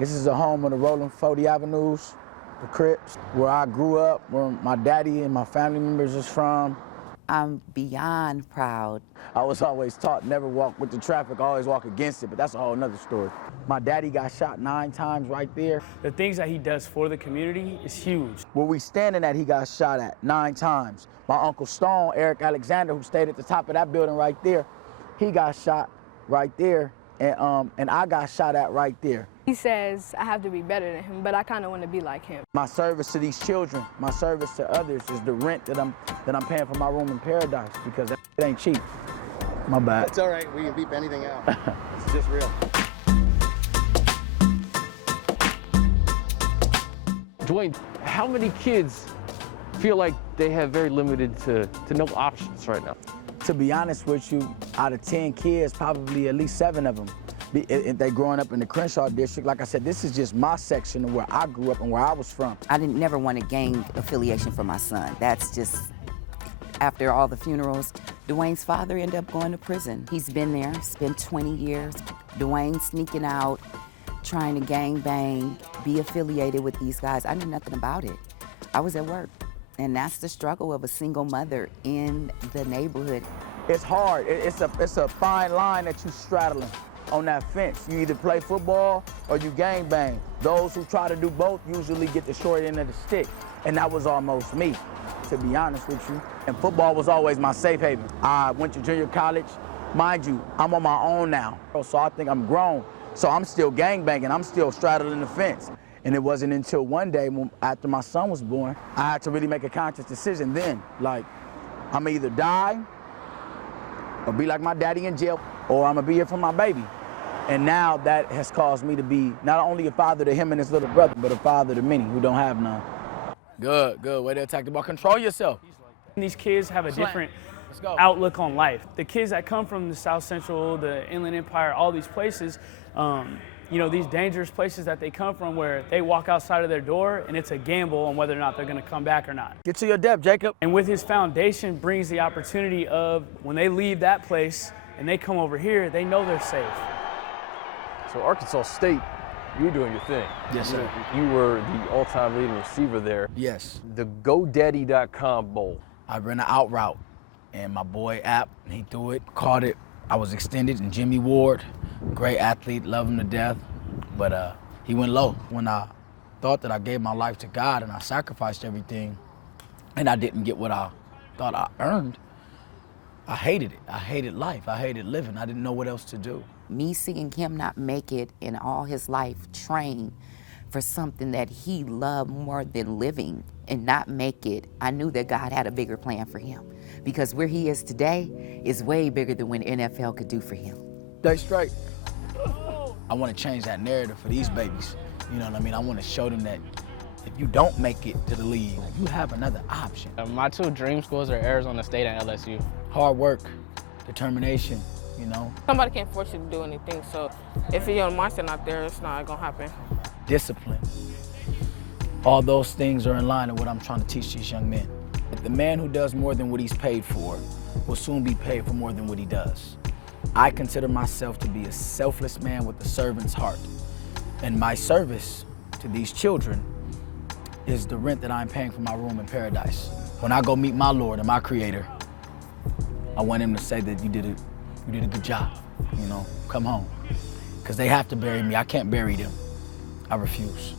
This is the home of the Rolling 40 Avenues, the Crips, where I grew up, where my daddy and my family members is from. I'm beyond proud. I was always taught never walk with the traffic, always walk against it, but that's a whole nother story. My daddy got shot 9 times right there. The things that he does for the community is huge. Where we standing at, he got shot at 9 times. My Uncle Stone, Eric Alexander, who stayed at the top of that building right there, he got shot right there, and I got shot at right there. He says I have to be better than him, but I kind of want to be like him. My service to these children, my service to others is the rent that I'm paying for my room in paradise, because that ain't cheap. My bad. It's all right. We can beep anything out. It's just real. Dwayne, how many kids feel like they have very limited to no options right now? To be honest with you, out of 10 kids, probably at least 7 of them, if they growing up in the Crenshaw district. Like I said, this is just my section of where I grew up and where I was from. I didn't never want a gang affiliation for my son. That's just, after all the funerals, Dwayne's father ended up going to prison. He's been there, spent 20 years. Dwayne sneaking out, trying to gang bang, be affiliated with these guys. I knew nothing about it. I was at work. And that's the struggle of a single mother in the neighborhood. It's hard. It's a fine line that you're straddling on that fence. You either play football or you gang bang. Those who try to do both usually get the short end of the stick. And that was almost me, to be honest with you. And football was always my safe haven. I went to junior college. Mind you, I'm on my own now. So I think I'm grown. So I'm still gang banging. I'm still straddling the fence. And it wasn't until one day, after my son was born, I had to really make a conscious decision then. Like, I'm gonna either die or be like my daddy in jail, or I'm gonna be here for my baby. And now that has caused me to be not only a father to him and his little brother, but a father to many who don't have none. Good, good. Way to attack the ball. Control yourself. These kids have a different outlook on life. The kids that come from the South Central, the Inland Empire, all these places, you know, these dangerous places that they come from, where they walk outside of their door and it's a gamble on whether or not they're going to come back or not. Get to your depth, Jacob. And with his foundation brings the opportunity of when they leave that place and they come over here, they know they're safe. So Arkansas State, you're doing your thing. Yes, sir. You were the all-time leading receiver there. Yes. The GoDaddy.com Bowl. I ran an out route, and my boy App, he threw it, caught it. I was extended, and Jimmy Ward, great athlete, love him to death, but he went low. When I thought that I gave my life to God and I sacrificed everything, and I didn't get what I thought I earned, I hated it. I hated life. I hated living. I didn't know what else to do. Me seeing him not make it in all his life, train for something that he loved more than living and not make it, I knew that God had a bigger plan for him, because where he is today is way bigger than what NFL could do for him. Stay straight. I want to change that narrative for these babies. You know what I mean? I want to show them that if you don't make it to the league, you have another option. My 2 dream schools are Arizona State and LSU. Hard work, determination, you know. Somebody can't force you to do anything, so if your mindset not there, it's not gonna happen. Discipline. All those things are in line with what I'm trying to teach these young men. The man who does more than what he's paid for will soon be paid for more than what he does. I consider myself to be a selfless man with a servant's heart. And my service to these children is the rent that I'm paying for my room in paradise. When I go meet my Lord and my Creator, I want him to say that you did a good job, you know, come home. Because they have to bury me. I can't bury them. I refuse.